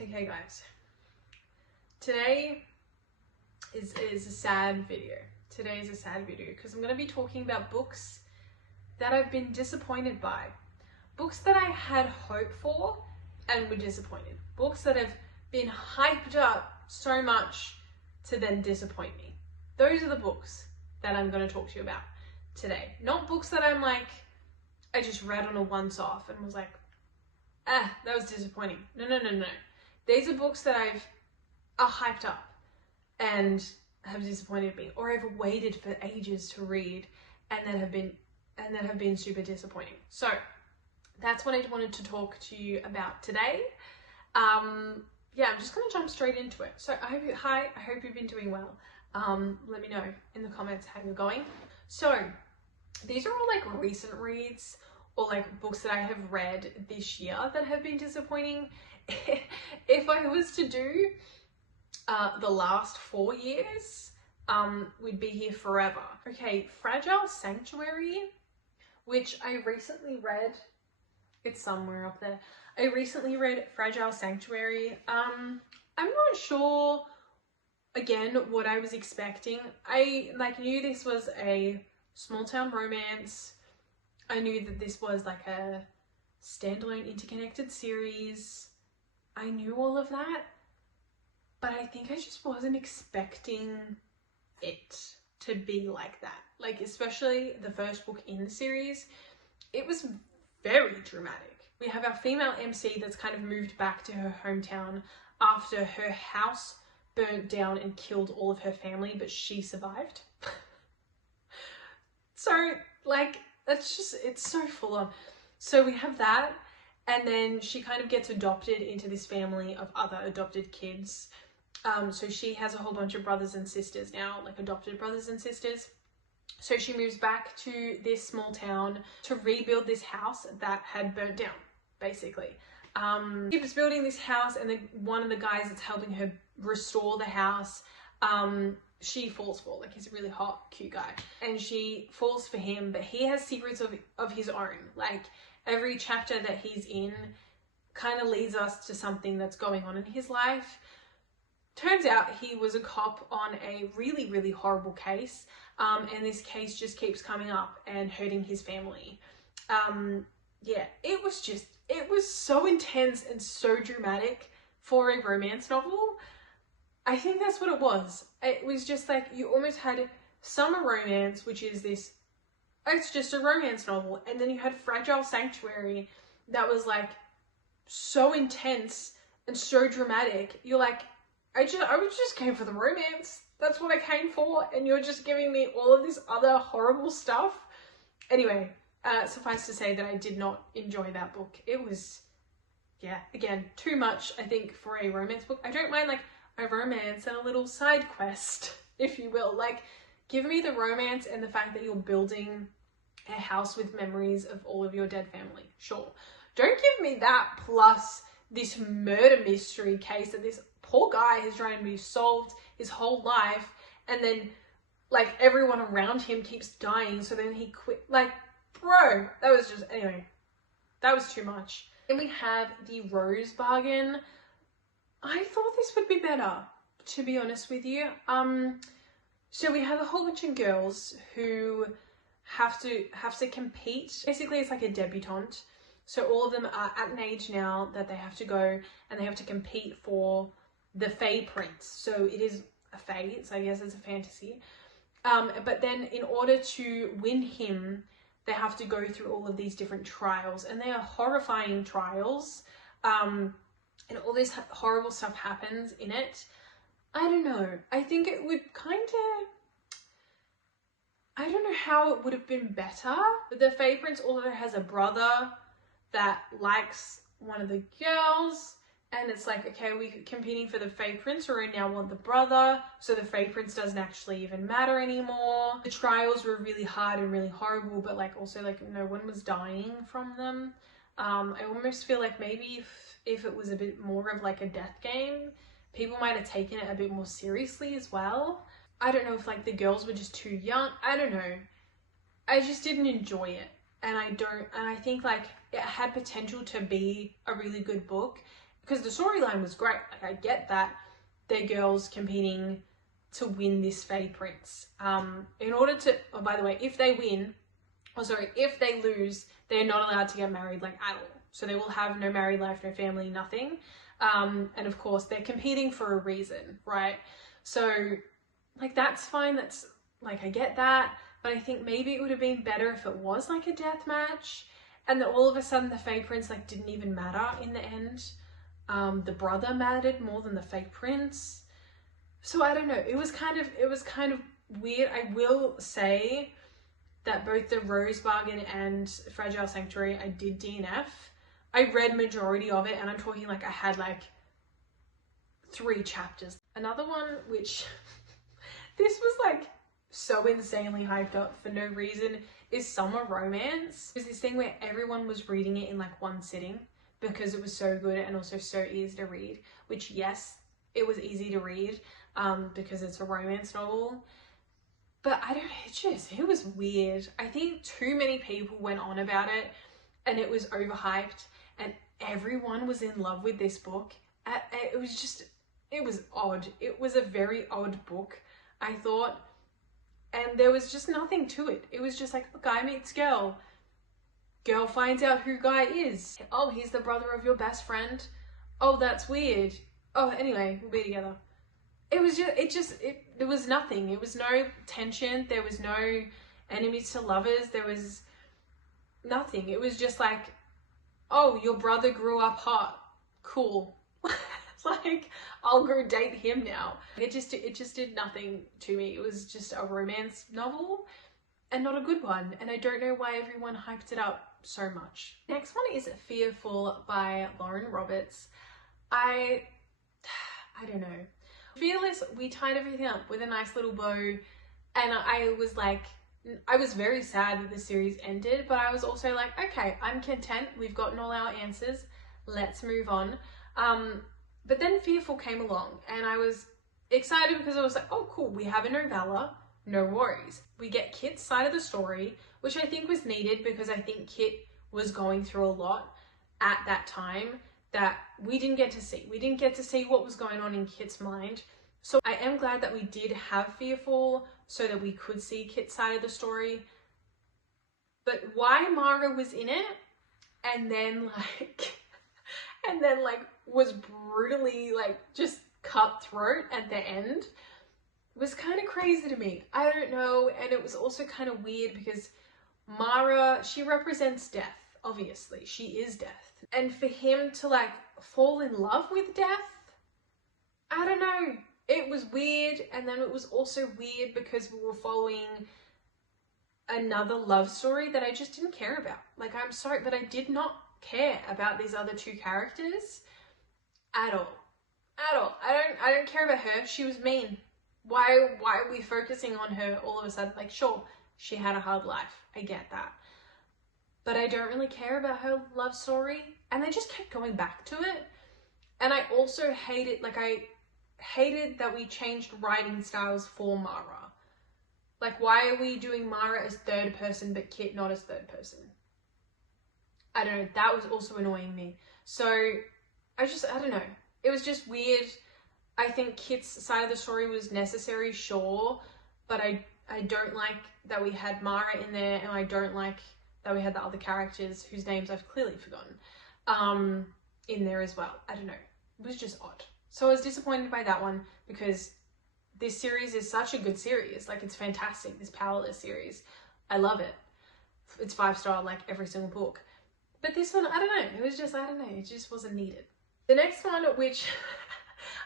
Okay guys, today is a sad video. Today is a sad video because I'm going to be talking about books that I've been disappointed by. Books that I had hope for and were disappointed. Books that have been hyped up so much to then disappoint me. Those are the books that I'm going to talk to you about today. Not books that I'm like, I just read on a once off and was like, that was disappointing. No. These are books that are hyped up and have disappointed me, or I've waited for ages to read and that have been super disappointing. So that's what I wanted to talk to you about today. Yeah, I'm just gonna jump straight into it. So I hope you've been doing well. Let me know in the comments how you're going. So these are all like recent reads or like books that I have read this year that have been disappointing. If I was to do the last 4 years, we'd be here forever. Okay, Fragile Sanctuary, which I recently read. It's somewhere up there. I recently read Fragile Sanctuary. I'm not sure, again, what I was expecting. I knew this was a small town romance. I knew that this was like a standalone interconnected series. I knew all of that, but I think I just wasn't expecting it to be like that. Like, especially the first book in the series, it was very dramatic. We have our female MC that's kind of moved back to her hometown after her house burnt down and killed all of her family, but she survived. So, like, it's so full on. So we have that, and then she kind of gets adopted into this family of other adopted kids. So she has a whole bunch of brothers and sisters now, like adopted brothers and sisters. So she moves back to this small town to rebuild this house that had burnt down, basically. She was building this house, and then one of the guys that's helping her restore the house, she falls for. Like, he's a really hot, cute guy. And she falls for him, but he has secrets of his own. Like, every chapter that he's in kind of leads us to something that's going on in his life. Turns out he was a cop on a really, really horrible case. And this case just keeps coming up and hurting his family. Yeah, it was so intense and so dramatic for a romance novel. I think that's what it was. It was just like, you almost had summer romance, which is this, it's just a romance novel. And then you had Fragile Sanctuary that was like so intense and so dramatic. You're like, I just came for the romance. That's what I came for. And you're just giving me all of this other horrible stuff. Anyway, suffice to say that I did not enjoy that book. It was, yeah, again, too much, I think, for a romance book. I don't mind like a romance and a little side quest, if you will. Like, give me the romance and the fact that you're building a house with memories of all of your dead family. Sure. Don't give me that plus this murder mystery case that this poor guy is trying to be solved his whole life, and then like everyone around him keeps dying, so then he quit. Like, bro, that was just, anyway, that was too much. Then we have The Rose Bargain. I thought this would be better, to be honest with you. So we have a whole bunch of girls who have to compete. Basically, it's like a debutante. So all of them are at an age now that they have to go and they have to compete for the Fae Prince. So it is a Fae, so I guess it's a fantasy. But then in order to win him, they have to go through all of these different trials, and they are horrifying trials. And all this horrible stuff happens in it. I don't know. I think it would I don't know how it would have been better. But the Fae Prince also has a brother that likes one of the girls. And it's like, okay, we're competing for the Fae Prince, or we now want the brother. So the Fae Prince doesn't actually even matter anymore. The trials were really hard and really horrible, but like also like no one was dying from them. I almost feel like maybe if it was a bit more of like a death game, people might have taken it a bit more seriously as well. I don't know if like the girls were just too young. I don't know. I just didn't enjoy it. And I think like it had potential to be a really good book. because the storyline was great. Like, I get that they're girls competing to win this Fae Prince. In order to, oh, by the way, if they win, if they lose, they're not allowed to get married, like, at all. So they will have no married life, no family, nothing. And of course, they're competing for a reason, right? So, like, that's fine. That's, like, I get that. But I think maybe it would have been better if it was, like, a death match. And that all of a sudden the Fae Prince, like, didn't even matter in the end. The brother mattered more than the Fae Prince. So I don't know. It was kind of weird. I will say that both the Rose Bargain and Fragile Sanctuary, I did DNF. I read majority of it, and I'm talking like I had like 3 chapters. Another one which this was like so insanely hyped up for no reason is Summer Romance. It was this thing where everyone was reading it in like one sitting because it was so good and also so easy to read, which yes, it was easy to read because it's a romance novel. But I don't know, it was weird. I think too many people went on about it and it was overhyped and everyone was in love with this book. It was odd. It was a very odd book, I thought. And there was just nothing to it. It was just like, guy meets girl. Girl finds out who guy is. Oh, he's the brother of your best friend. Oh, that's weird. Oh, anyway, we'll be together. It was just, there was nothing. It was no tension. There was no enemies to lovers. There was nothing. It was just like, oh, your brother grew up hot. Cool. It's like, I'll go date him now. It just did nothing to me. It was just a romance novel and not a good one. And I don't know why everyone hyped it up so much. Next one is Fearful by Lauren Roberts. I don't know. Fearless, we tied everything up with a nice little bow, and I was very sad that the series ended, but I was also like, okay, I'm content, we've gotten all our answers, let's move on. But then Fearful came along, and I was excited because I was like, oh cool, we have a novella, no worries. We get Kit's side of the story, which I think was needed because I think Kit was going through a lot at that time that we didn't get to see. We didn't get to see what was going on in Kit's mind. So I am glad that we did have Fearful so that we could see Kit's side of the story. But why Mara was in it and then was brutally like just cutthroat at the end was kind of crazy to me. I don't know. And it was also kind of weird because Mara, she represents death. Obviously, she is death. And for him to like fall in love with death, I don't know. It was weird. And then it was also weird because we were following another love story that I just didn't care about. Like, I'm sorry, but I did not care about these other 2 characters at all. At all. I don't care about her. She was mean. Why are we focusing on her all of a sudden? Like, sure, she had a hard life. I get that. But I don't really care about her love story. And they just kept going back to it. And I also hated that we changed writing styles for Mara. Like, why are we doing Mara as 3rd person but Kit not as 3rd person? I don't know. That was also annoying me. So I don't know. It was just weird. I think Kit's side of the story was necessary, sure. But I don't like that we had Mara in there, and I don't like that we had the other characters whose names I've clearly forgotten in there as well. I don't know. It was just odd. So I was disappointed by that one because this series is such a good series. Like, it's fantastic, this Powerless series. I love it. It's 5-star like every single book. But this one, I don't know. It was just, I don't know. It just wasn't needed. The next one, which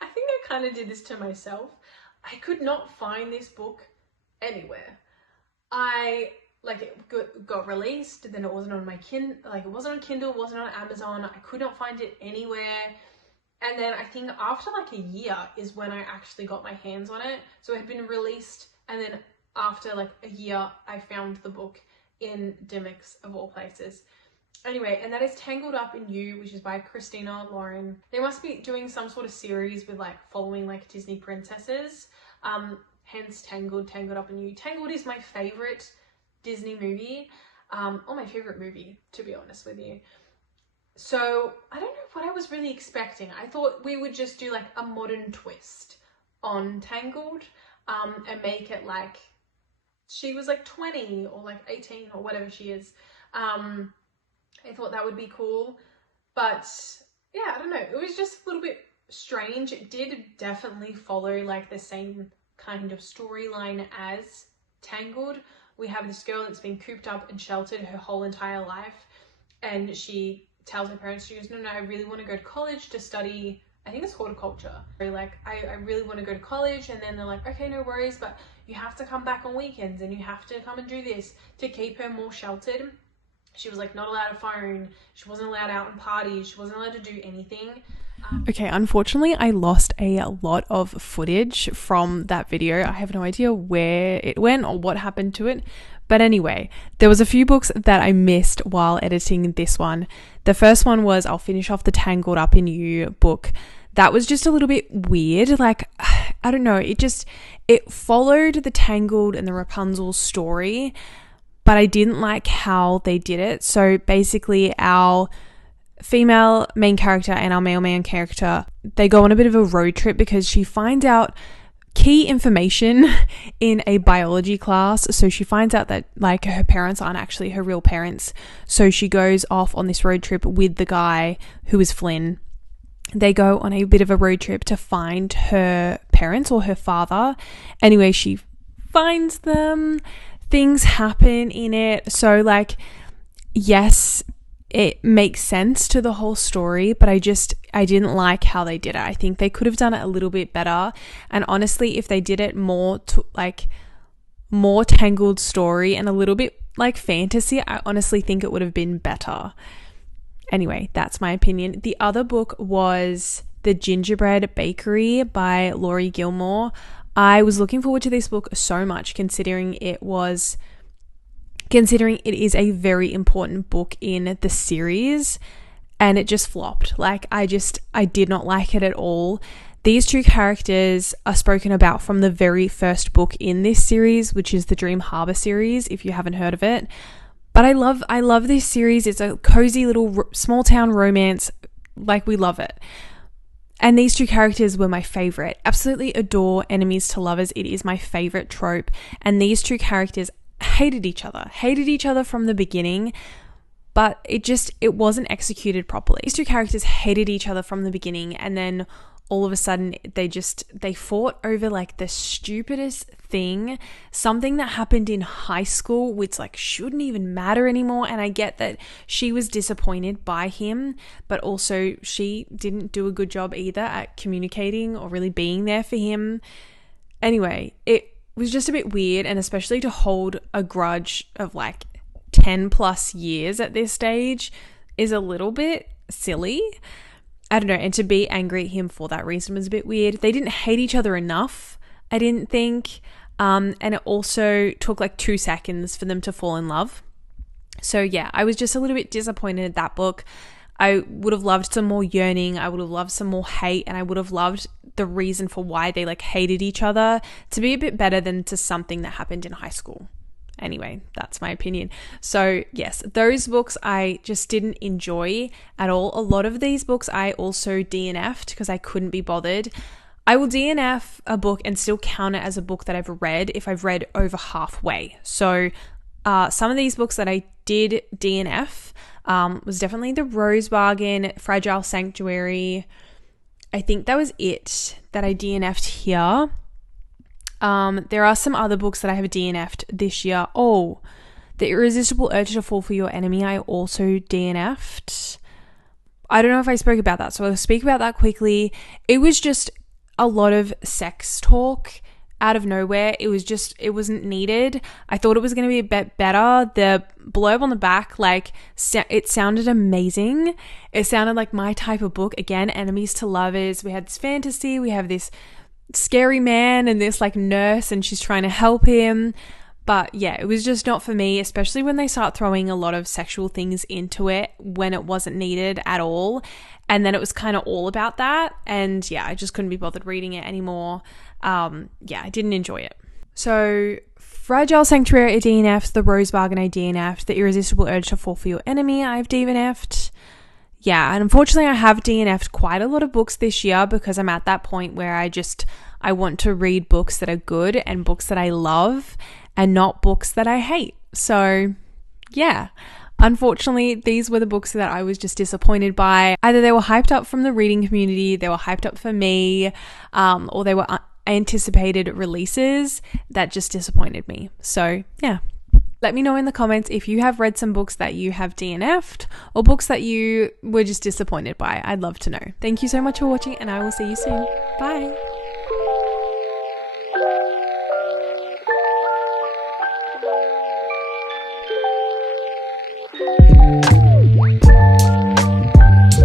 I think I kind of did this to myself. I could not find this book anywhere. It got released, then it wasn't on my it wasn't on Kindle, it wasn't on Amazon. I could not find it anywhere. And then I think after like a year is when I actually got my hands on it. So it had been released, and then after like a year, I found the book in Dimmicks of all places. Anyway, and that is Tangled Up in You, which is by Christina Lauren. They must be doing some sort of series with like following like Disney princesses. Hence Tangled Up in You. Tangled is my favorite Disney movie, or my favorite movie, to be honest with you. So I don't know what I was was really expecting. I thought we would just do like a modern twist on Tangled, and make it like she was like 20 or like 18 or whatever she is. I thought that would be cool, but yeah, I don't know. It was just a little bit strange. It did definitely follow like the same kind of storyline as Tangled. We have this girl that's been cooped up and sheltered her whole entire life, and she tells her parents, she goes, no, I really want to go to college to study, I think it's horticulture. So like, I really want to go to college. And then they're like, okay, no worries, but you have to come back on weekends and you have to come and do this to keep her more sheltered. She was like not allowed a phone. She wasn't allowed out and parties. She wasn't allowed to do anything. Okay, unfortunately, I lost a lot of footage from that video. I have no idea where it went or what happened to it. But anyway, there was a few books that I missed while editing this one. The first one was, I'll finish off the Tangled Up in You book. That was just a little bit weird. Like, I don't know. It followed the Tangled and the Rapunzel story, but I didn't like how they did it. So basically, our female main character and our male main character, they go on a bit of a road trip because she finds out key information in a biology class. So she finds out that like her parents aren't actually her real parents. So she goes off on this road trip with the guy who is Flynn. They go on a bit of a road trip to find her parents or her father. Anyway, she finds them. Things happen in it. So like, yes, it makes sense to the whole story, but I didn't like how they did it. I think they could have done it a little bit better. And honestly, if they did it more Tangled story and a little bit like fantasy, I honestly think it would have been better. Anyway, that's my opinion. The other book was The Gingerbread Bakery by Laurie Gilmore. I was looking forward to this book so much, considering it is a very important book in the series, and it just flopped. Like, I did not like it at all. These two characters are spoken about from the very first book in this series, which is the Dream Harbor series, if you haven't heard of it. But I love this series. It's a cozy little small town romance. Like, we love it. And these two characters were my favorite. Absolutely adore enemies to lovers. It is my favorite trope. And these two characters hated each other from the beginning, but it wasn't executed properly. These two characters hated each other from the beginning, and then all of a sudden they fought over like the stupidest thing, something that happened in high school, which like shouldn't even matter anymore. And I get that she was disappointed by him, but also she didn't do a good job either at communicating or really being there for him. Anyway, it was just a bit weird, and especially to hold a grudge of like 10 plus years at this stage is a little bit silly. I don't know, and to be angry at him for that reason was a bit weird. They didn't hate each other enough, I didn't think, and it also took like 2 seconds for them to fall in love. So yeah, I was just a little bit disappointed at that book. I would have loved some more yearning. I would have loved some more hate, and I would have loved the reason for why they like hated each other to be a bit better than to something that happened in high school. Anyway, that's my opinion. So yes, those books I just didn't enjoy at all. A lot of these books I also DNF'd because I couldn't be bothered. I will DNF a book and still count it as a book that I've read if I've read over halfway. So some of these books that I did DNF was definitely The Rose Bargain, Fragile Sanctuary. I think that was it that I DNF'd here. There are some other books that I have DNF'd this year. Oh, The Irresistible Urge to Fall for Your Enemy, I also DNF'd. I don't know if I spoke about that, so I'll speak about that quickly. It was just a lot of sex talk out of nowhere. It wasn't needed. I thought it was going to be a bit better. The blurb on the back, like, it sounded amazing. It sounded like my type of book. Again, enemies to lovers. We had this fantasy. We have this scary man and this like nurse, and she's trying to help him. But yeah, it was just not for me, especially when they start throwing a lot of sexual things into it when it wasn't needed at all. And then it was kind of all about that. And yeah, I just couldn't be bothered reading it anymore. Yeah, I didn't enjoy it. So Fragile Sanctuary I DNF'd, The Rose Bargain I DNF'd, The Irresistible Urge to Fall for Your Enemy I've DNF'd. yeah, and unfortunately I have DNF'd quite a lot of books this year because I'm at that point where I want to read books that are good and books that I love and not books that I hate. So yeah, unfortunately, these were the books that I was just disappointed by. Either they were hyped up from the reading community, they were hyped up for me, or they were anticipated releases that just disappointed me. So yeah. Let me know in the comments if you have read some books that you have DNF'd or books that you were just disappointed by. I'd love to know. Thank you so much for watching, and I will see you soon. Bye.